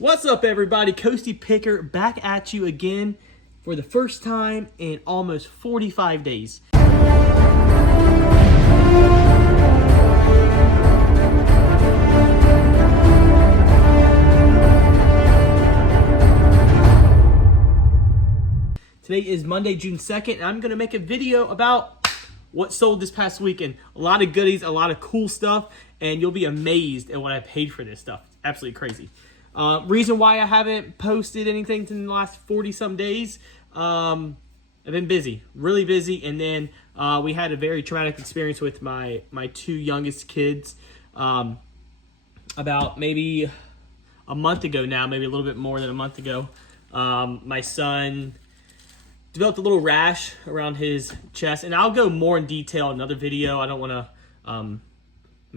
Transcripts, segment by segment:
What's up, everybody? Coastie Picker back at you again for the first time in almost 45 days. Today is Monday, June 2nd, and I'm going to make a video about what sold this past weekend. A lot of goodies, a lot of cool stuff, and you'll be amazed at what I paid for this stuff. It's absolutely crazy. Reason why I haven't posted anything in the last 40-some days, I've been busy, really busy, and then we had a very traumatic experience with my two youngest kids about maybe a month ago now, maybe a little bit more than a month ago. My son developed a little rash around his chest, and I'll go more in detail in another video. I don't want to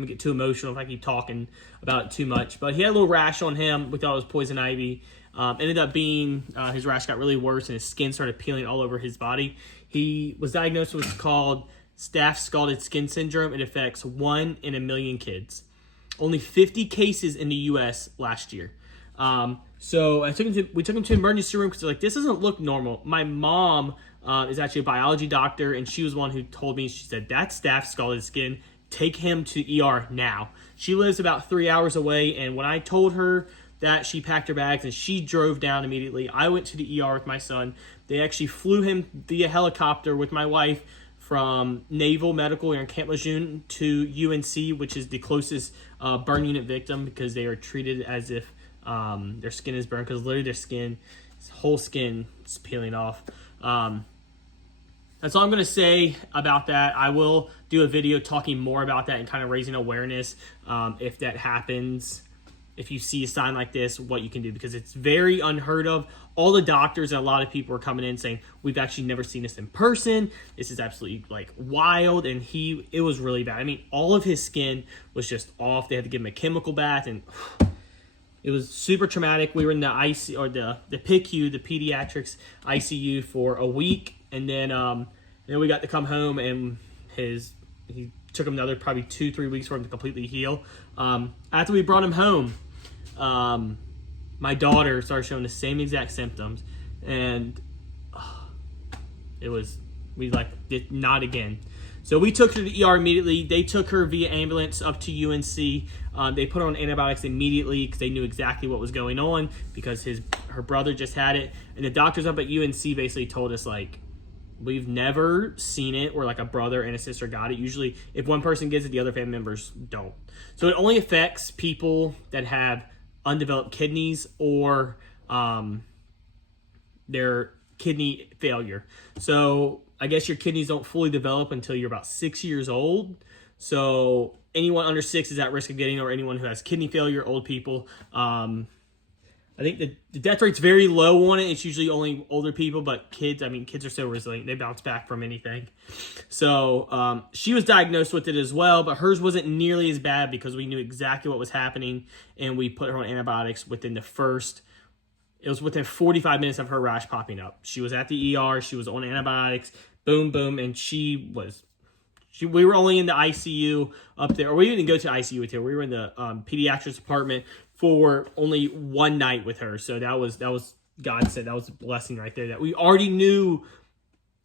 get too emotional if I keep talking about it too much, but he had a little rash on him. We thought it was poison ivy. Ended up being his rash got really worse, and his skin started peeling all over his body. He was diagnosed with what's called staph scalded skin syndrome. It affects 1 in a million kids. Only 50 cases in the U.S. last year. So we took him to the emergency room because they're like, this doesn't look normal. My mom is actually a biology doctor, and she was one who told me, she said, that's staph scalded skin. Take him to ER now. She lives about 3 hours away, and when I told her that, she packed her bags and she drove down immediately. I went to the ER with my son. They actually flew him via helicopter with my wife from Naval Medical in Camp Lejeune to UNC, which is the closest burn unit victim, because they are treated as if their skin is burned, because literally their skin, his whole skin is peeling off. That's all I'm going to say about that. I will do a video talking more about that and kind of raising awareness if that happens. If you see a sign like this, what you can do, because it's very unheard of. All the doctors and a lot of people are coming in saying, we've actually never seen this in person. This is absolutely like wild. And it was really bad. I mean, all of his skin was just off. They had to give him a chemical bath, and it was super traumatic. We were in the IC, or the PICU, the pediatrics ICU, for a week. And then we got to come home, and he took him another probably 2-3 weeks for him to completely heal. After we brought him home, my daughter started showing the same exact symptoms, and not again. So we took her to the ER immediately. They took her via ambulance up to UNC. They put her on antibiotics immediately because they knew exactly what was going on, because her brother just had it. And the doctors up at UNC basically told us, like, we've never seen it where like a brother and a sister got it. Usually if one person gets it, the other family members don't. So it only affects people that have undeveloped kidneys or their kidney failure. So I guess your kidneys don't fully develop until you're about 6 years old. So anyone under 6 is at risk of getting, or anyone who has kidney failure, old people. I think the death rate's very low on it. It's usually only older people, but kids are so resilient. They bounce back from anything. So she was diagnosed with it as well, but hers wasn't nearly as bad because we knew exactly what was happening, and we put her on antibiotics within within 45 minutes of her rash popping up. She was at the ER. She was on antibiotics. Boom, boom, and we were only in the ICU up there, or we didn't go to ICU with her. We were in the pediatrics department for only one night with her. So that was God said, that was a blessing right there, that we already knew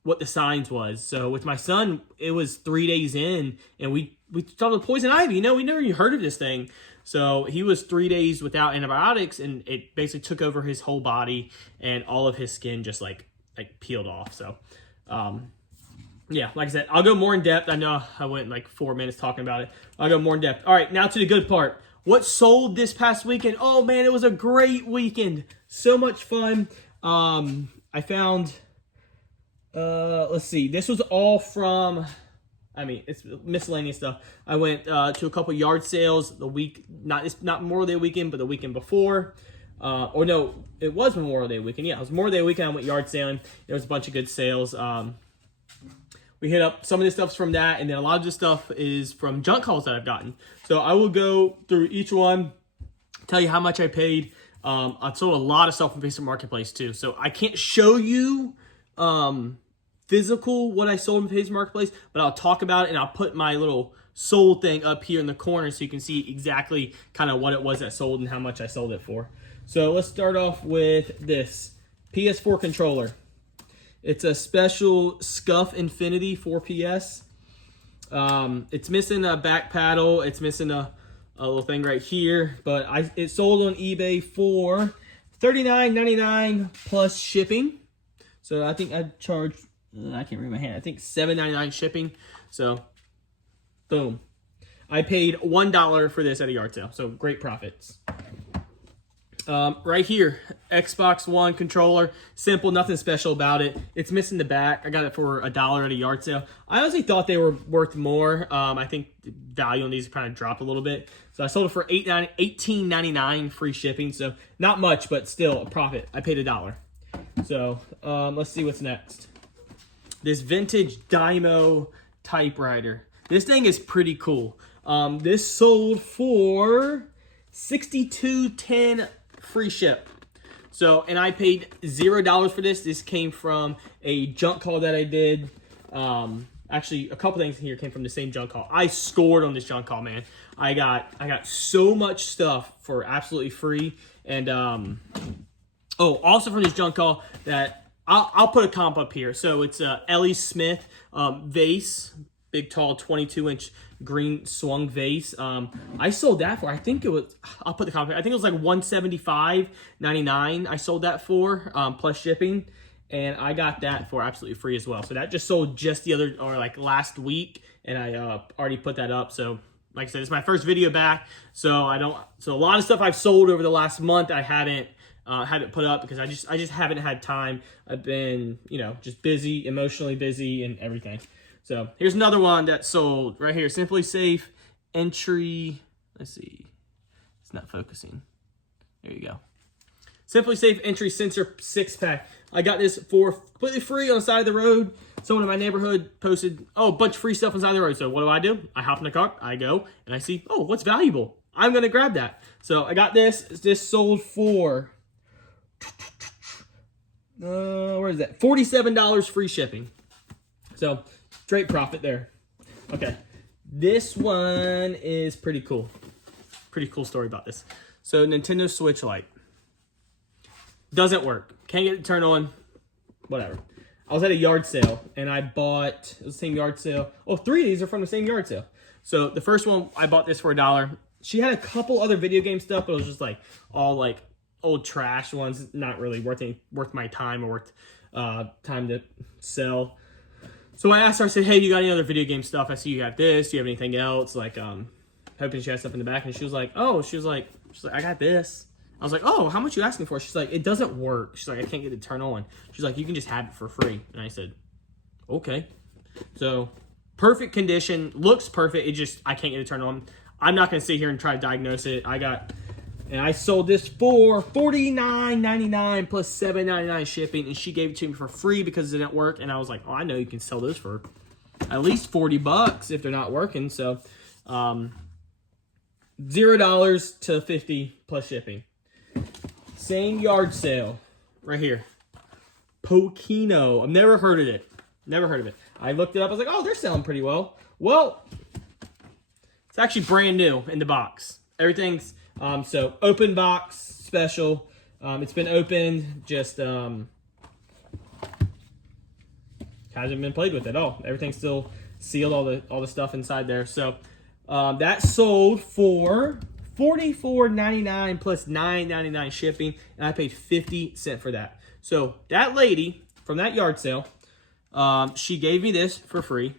what the signs was. So with my son, it was 3 days in, and we started with poison ivy. We never even heard of this thing. So he was 3 days without antibiotics, and it basically took over his whole body, and all of his skin just like peeled off. So yeah, like I said, I'll go more in depth. I know I went like 4 minutes talking about it. I'll go more in depth. All right, now to the good part. What sold this past weekend? Oh man, it was a great weekend. So much fun. I found, let's see, this was all from, it's miscellaneous stuff. I went to a couple yard sales it's not Memorial Day weekend, but the weekend before. Or no, it was Memorial Day weekend. Yeah, it was Memorial Day weekend. I went yard sailing. There was a bunch of good sales. We hit up some of the stuff's from that, and then a lot of the stuff is from junk hauls that I've gotten. So I will go through each one, tell you how much I paid. I sold a lot of stuff from Facebook Marketplace too. So I can't show you physical what I sold in Facebook Marketplace, but I'll talk about it, and I'll put my little sold thing up here in the corner so you can see exactly kind of what it was that sold and how much I sold it for. So let's start off with this PS4 controller. It's a special Scuff Infinity 4PS. It's missing a back paddle. It's missing a little thing right here. But it sold on eBay for $39.99 plus shipping. So I think I charged, I can't read my hand, I think $7.99 shipping. So, boom. I paid $1 for this at a yard sale. So great profits. Right here, Xbox One controller. Simple, nothing special about it. It's missing the back. I got it for $1 at a yard sale. I honestly thought they were worth more. I think the value on these kind of dropped a little bit. So I sold it for $18.99 free shipping. So not much, but still a profit. I paid $1. So let's see what's next. This vintage Dymo typewriter. This thing is pretty cool. This sold for $62.10 free ship. So, and I paid $0 for this. This came from a junk call that I did. Actually, a couple things here came from the same junk call. I scored on this junk call, man. I got so much stuff for absolutely free. And also from this junk call that I'll put a comp up here. So it's a Ellie Smith vase, big tall 22-inch green swung vase. I sold that for, I think it was, I'll put the comp, I think it was like $175.99 I sold that for, plus shipping. And I got that for absolutely free as well. So that just sold just last week. And I already put that up. So like I said, it's my first video back. So a lot of stuff I've sold over the last month I haven't put up because I just haven't had time. I've been, just busy, emotionally busy and everything. So here's another one that sold right here. Simply Safe entry. Let's see. It's not focusing. There you go. Simply Safe entry sensor 6-pack. I got this for completely free on the side of the road. Someone in my neighborhood posted, a bunch of free stuff on the side of the road. So what do? I hop in the car, I go, and I see, what's valuable? I'm going to grab that. So I got this. This sold for, where is that? $47 free shipping. So straight profit there. Okay. This one is pretty cool. Pretty cool story about this. So Nintendo Switch Lite. Doesn't work. Can't get it turned on. Whatever. I was at a yard sale and I bought, it was the same yard sale. Oh, 3 of these are from the same yard sale. So the first one, I bought this for $1. She had a couple other video game stuff, but it was just all old trash ones, not really worth my time or worth time to sell. So I asked her, I said, hey, you got any other video game stuff? I see you got this. Do you have anything else? Hoping she had stuff in the back. And she was like, I got this. I was like, how much you asking for? She's like, it doesn't work. She's like, I can't get it to turn on. She's like, you can just have it for free. And I said, okay. So perfect condition, looks perfect. I can't get it turned on. I'm not going to sit here and try to diagnose it. I sold this for $49.99 plus $7.99 shipping, and she gave it to me for free because it didn't work. And I was like, I know you can sell those for at least $40 if they're not working. So $0 to $50 plus shipping. Same yard sale right here. Pokino. I've never heard of it. I looked it up. I was like, they're selling pretty well. Well, it's actually brand new in the box. Everything's so open box special. It's been opened, just hasn't been played with at all. Everything's still sealed, all the stuff inside there. So that sold for $44.99 plus $9.99 shipping, and I paid 50 cents for that. So that lady from that yard sale, she gave me this for free.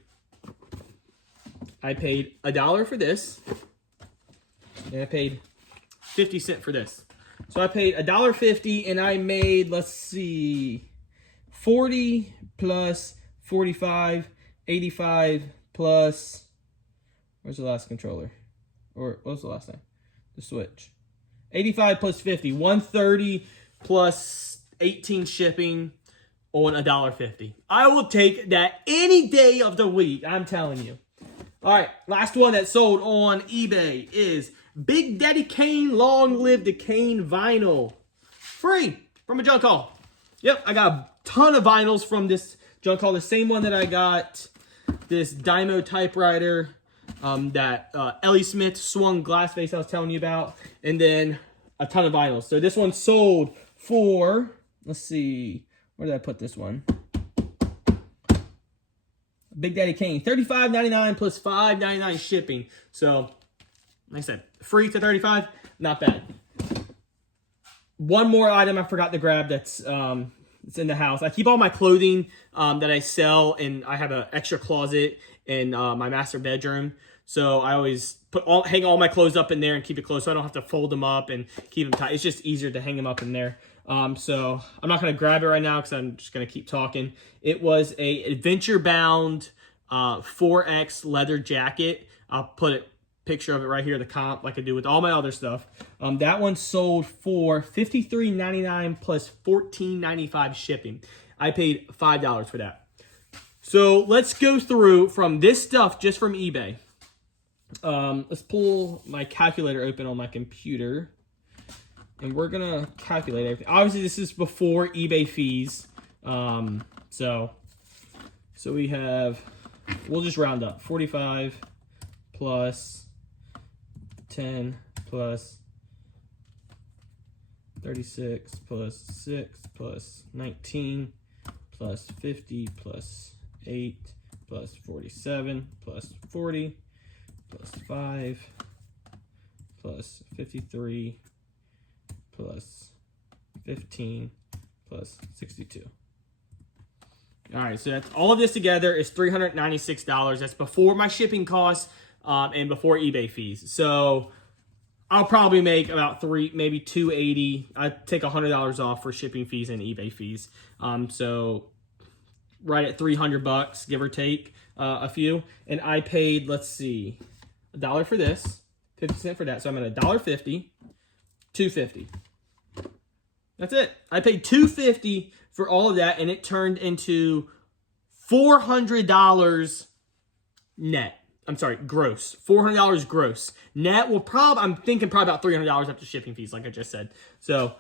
I paid $1 for this, and I paid 50 cents for this. So I paid $1.50, and I made, let's see, 40 plus 45, 85 plus, where's the last controller? Or what was the last thing? The Switch. 85 plus 50, 130 plus 18 shipping on $1.50. I will take that any day of the week, I'm telling you. All right, last one that sold on eBay is Big Daddy Kane Long Live the Kane vinyl. Free from a junk haul. Yep, I got a ton of vinyls from this junk haul. The same one that I got, this Dymo typewriter, that Ellie Smith swung glass vase I was telling you about. And then a ton of vinyls. So this one sold for, let's see, where did I put this one? Big Daddy Kane, $35.99 plus $5.99 shipping. So, like I said, free to $35, not bad. One more item I forgot to grab that's it's in the house. I keep all my clothing that I sell, and I have an extra closet in my master bedroom. So I always hang all my clothes up in there and keep it closed, so I don't have to fold them up and keep them tight. It's just easier to hang them up in there. So I'm not going to grab it right now because I'm just going to keep talking. It was a Adventure Bound 4X leather jacket. I'll put a picture of it right here, the comp, like I do with all my other stuff. That one sold for $53.99 plus $14.95 shipping. I paid $5 for that. So let's go through from this stuff just from eBay. Let's pull my calculator open on my computer, and we're gonna calculate everything. Obviously, this is before eBay fees. So we have, we'll just round up, 45 plus 10 plus 36 plus 6 plus 19 plus 50 plus 8 plus 47 plus 40 plus 5 plus 53 plus 15 plus 62. All right, so that's all of this together is $396. That's before my shipping costs and before eBay fees. So I'll probably make about maybe $280. I take $100 off for shipping fees and eBay fees. So right at $300, give or take a few. And I paid, let's see, $1 for this, 50 cents for that. So I'm at $1.50, $2.50. That's it. I paid $2.50 for all of that, and it turned into $400 net. I'm sorry, gross. $400 gross. Net will I'm thinking probably about $300 after shipping fees, like I just said. So,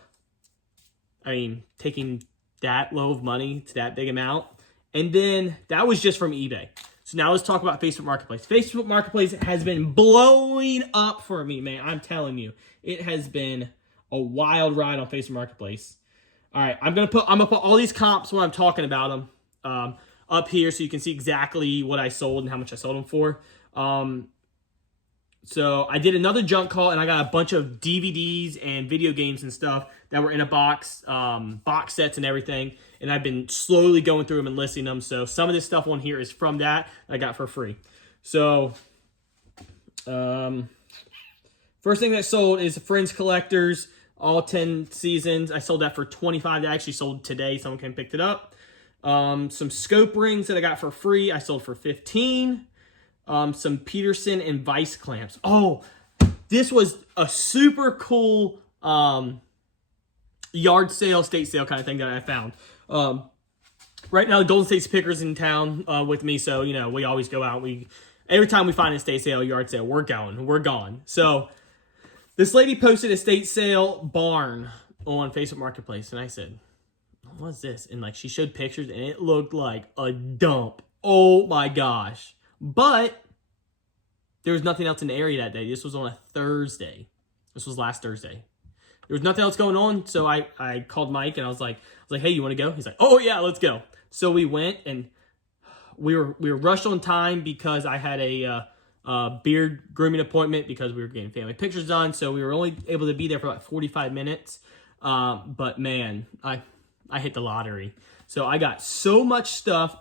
I mean, taking that low of money to that big amount. And then that was just from eBay. So now let's talk about Facebook Marketplace. Facebook Marketplace has been blowing up for me, man. I'm telling you. It has been a wild ride on Facebook Marketplace. All right, I'm gonna put all these comps when I'm talking about them up here, so you can see exactly what I sold and how much I sold them for. So I did another junk call, and I got a bunch of DVDs and video games and stuff that were in a box, box sets and everything. And I've been slowly going through them and listing them. So some of this stuff on here is from that I got for free. So first thing that sold is Friends Collectors, all 10 seasons. I sold that for $25. I actually sold today. Someone came and picked it up. Some scope rings that I got for free, I sold for $15. Some Peterson and Vice clamps. Oh, this was a super cool yard sale, state sale kind of thing that I found. Right now, Golden State's Pickers in town with me, so you know we always go out. Every time we find a state sale, yard sale, we're gone. So this lady posted a state sale barn on Facebook Marketplace, and I said, "What's this?" And like she showed pictures, and it looked like a dump. Oh my gosh! But there was nothing else in the area that day. This was on a Thursday. This was last Thursday. There was nothing else going on, so I called Mike and I was like, "Hey, you want to go?" He's like, "Oh yeah, let's go." So we went, and we were rushed on time because I had a beard grooming appointment because we were getting family pictures done. So we were only able to be there for like 45 minutes. But man, I hit the lottery. So I got so much stuff.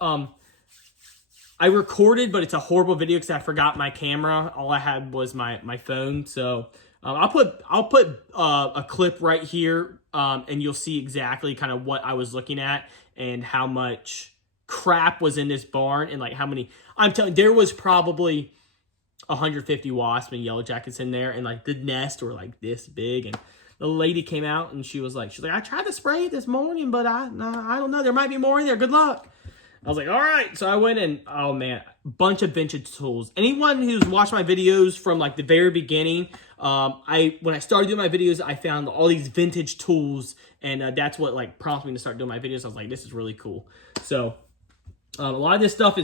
I recorded, but it's a horrible video because I forgot my camera. All I had was my phone. So I'll put a clip right here, and you'll see exactly kind of what I was looking at and how much crap was in this barn and like how many. I'm telling you, there was probably 150 wasps and yellow jackets in there, and like the nest were like this big. And the lady came out and she was like, "I tried to spray it this morning, but I don't know. There might be more in there. Good luck." I was like, all right. So I went and, oh man, bunch of vintage tools. Anyone who's watched my videos from like the very beginning, when I started doing my videos, I found all these vintage tools, and that's what like prompted me to start doing my videos. I was like, this is really cool. So a lot of this stuff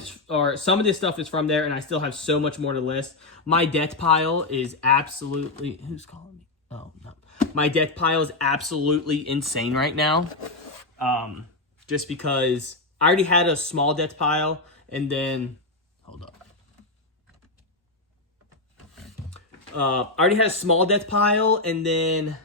some of this stuff is from there, and I still have so much more to list. My death pile is absolutely, who's calling me? Oh, no. My death pile is absolutely insane right now. Just because I already had a small death pile, and then, hold up. I already had a small death pile, and then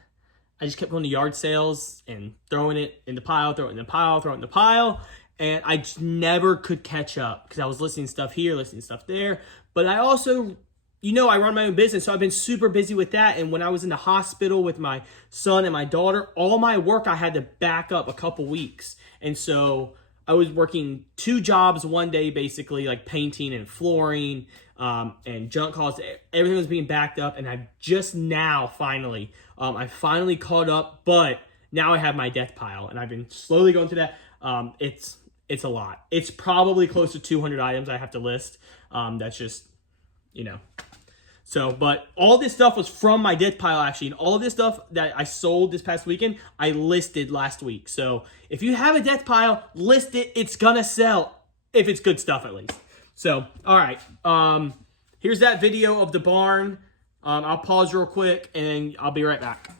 I just kept going to yard sales and throwing it in the pile, throwing it in the pile, throwing it in the pile. And I just never could catch up because I was listening to stuff here, listening to stuff there. But I also, I run my own business, so I've been super busy with that. And when I was in the hospital with my son and my daughter, all my work I had to back up a couple weeks. And so I was working 2 jobs one day, basically, like painting and flooring and junk calls. Everything was being backed up, and I just now finally, I finally caught up. But now I have my death pile, and I've been slowly going through that. It's a lot. It's probably close to 200 items I have to list. That's just, So, but all this stuff was from my death pile, actually. And all of this stuff that I sold this past weekend, I listed last week. So if you have a death pile, list it. It's going to sell, if it's good stuff at least. So, all right. Here's that video of the barn. I'll pause real quick, and I'll be right back.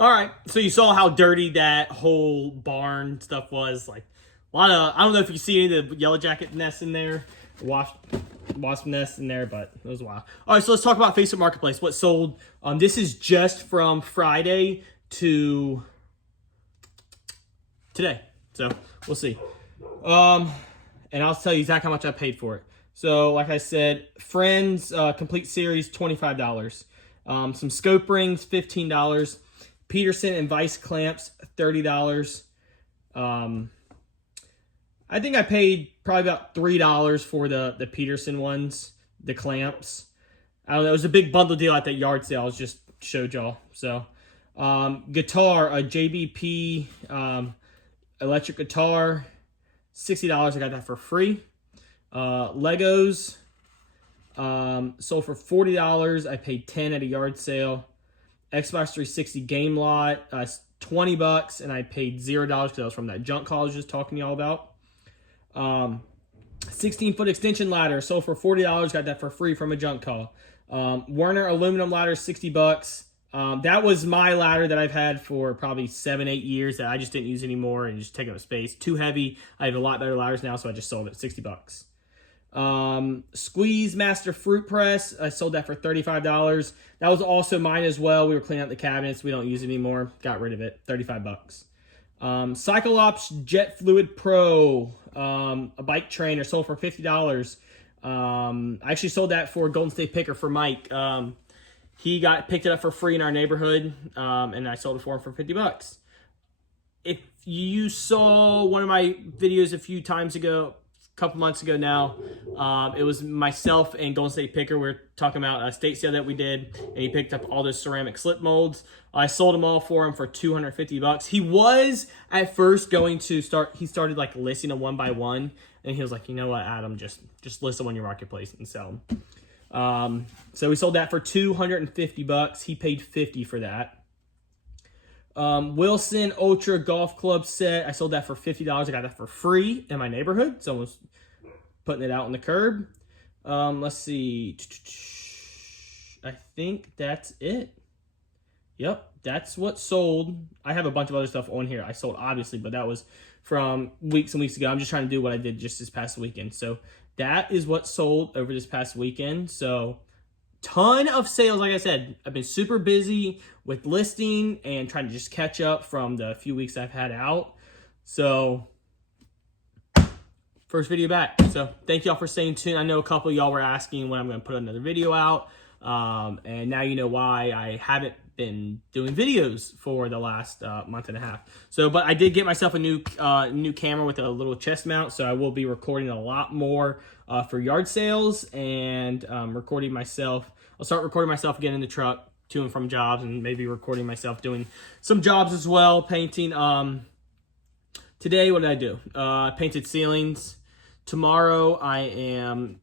All right, so you saw how dirty that whole barn stuff was. Like a lot of, I don't know if you can see any of the yellow jacket nests in there, wasp nests in there, but it was wild. All right, so let's talk about Facebook Marketplace. What sold? This is just from Friday to today, so we'll see. And I'll tell you exactly how much I paid for it. So, like I said, Friends Complete Series, $25. Some scope rings, $15. Peterson and Vice clamps, $30. I think I paid probably about $3 for the Peterson ones, the clamps. I don't know, it was a big bundle deal at that yard sale. I just showed y'all. So, guitar, a JBP electric guitar, $60. I got that for free. Legos, sold for $40. I paid $10 at a yard sale. Xbox 360 game lot, $20, and I paid $0 because that was from that junk call I was just talking to y'all about. 16-foot extension ladder, sold for $40, got that for free from a junk call. Werner aluminum ladder, $60. That was my ladder that I've had for probably 7-8 years that I just didn't use anymore and just taking up space. Too heavy. I have a lot better ladders now, so I just sold it, $60. Squeeze Master Fruit Press, I sold that for $35. That was also mine as well. We were cleaning out the cabinets. We don't use it anymore. Got rid of it. $35. Cyclops Jet Fluid Pro, a bike trainer, sold for $50. I actually sold that for Golden State Picker for Mike. He picked it up for free in our neighborhood, and I sold it for him for $50. If you saw one of my videos a few times ago, couple months ago now, it was myself and Golden State Picker. We were talking about a state sale that we did, and he picked up all those ceramic slip molds. I sold them all for him for $250. He was at first going to he started like listing them one by one, and he was like, you know what, Adam, just list them on your marketplace and sell them. So we sold that for $250. He paid $50 for that. Wilson Ultra Golf Club set. I sold that for $50. I got that for free in my neighborhood. Someone was putting it out on the curb. Let's see. I think that's it. Yep, that's what sold. I have a bunch of other stuff on here I sold, obviously, but that was from weeks and weeks ago. I'm just trying to do what I did just this past weekend. So that is what sold over this past weekend. So ton of sales. Like I said, I've been super busy with listing and trying to just catch up from the few weeks I've had out. So first video back. So thank y'all for staying tuned. I know a couple of y'all were asking when I'm going to put another video out. And now you know why I haven't been doing videos for the last month and a half. So, but I did get myself a new camera with a little chest mount, so I will be recording a lot more for yard sales and recording myself. I'll start recording myself again in the truck to and from jobs, and maybe recording myself doing some jobs as well, painting. Today, what did I do? I painted ceilings. Tomorrow, I'm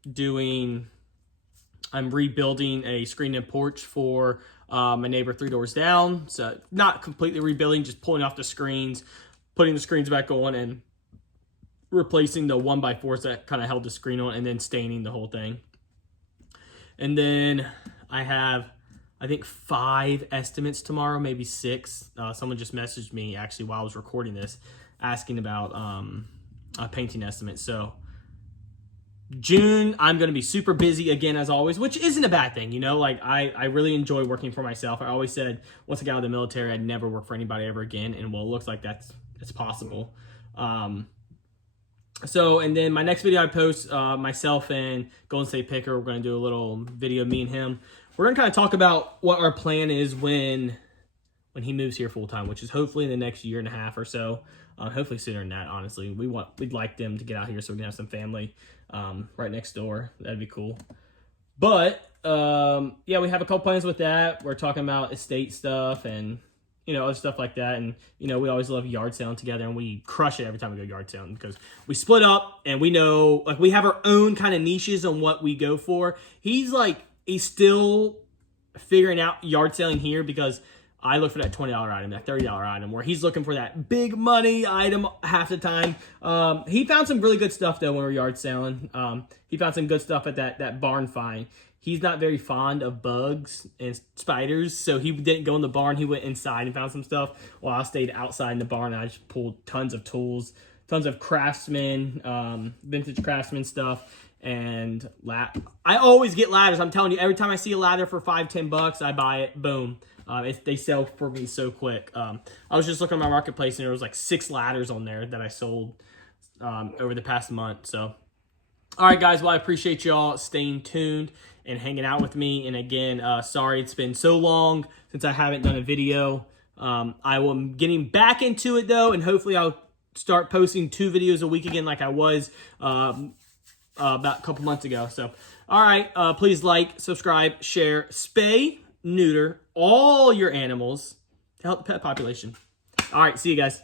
rebuilding a screened-in porch for my neighbor 3 doors down. So not completely rebuilding, just pulling off the screens, putting the screens back on, and replacing the 1x4s that kind of held the screen on, and then staining the whole thing. And then I have, I think, 5 estimates tomorrow, maybe 6. Someone just messaged me actually while I was recording this, asking about a painting estimate. So June, I'm going to be super busy again, as always, which isn't a bad thing. You know, like I really enjoy working for myself. I always said once I got out of the military, I'd never work for anybody ever again. And well, it looks like that's possible. So, and then my next video I post, myself and Golden State Picker, we're going to do a little video, me and him. We're going to kind of talk about what our plan is when he moves here full time, which is hopefully in the next year and a half or so. Hopefully sooner than that, honestly. We'd like them to get out here so we can have some family right next door. That'd be cool. But yeah, we have a couple plans with that. We're talking about estate stuff and, you know, other stuff like that. And, you know, we always love yard selling together, and we crush it every time we go yard selling because we split up and we know, like, we have our own kind of niches on what we go for. He's still figuring out yard selling here because I look for that $20 item, that $30 item, where he's looking for that big money item half the time. He found some really good stuff, though, when we were yard selling. He found some good stuff at that barn find. He's not very fond of bugs and spiders, so he didn't go in the barn. He went inside and found some stuff, while I stayed outside in the barn, and I just pulled tons of tools, tons of Craftsman, vintage Craftsman stuff, and I always get ladders. I'm telling you, every time I see a ladder for $5-10, I buy it. Boom. They sell for me so quick. I was just looking at my marketplace, and there was like 6 ladders on there that I sold over the past month. So, all right, guys. Well, I appreciate y'all staying tuned and hanging out with me. And again, sorry it's been so long since I haven't done a video. I am getting back into it, though, and hopefully I'll start posting 2 videos a week again like I was about a couple months ago. So, all right, please like, subscribe, share, spay, neuter all your animals to help the pet population. All right, see you guys.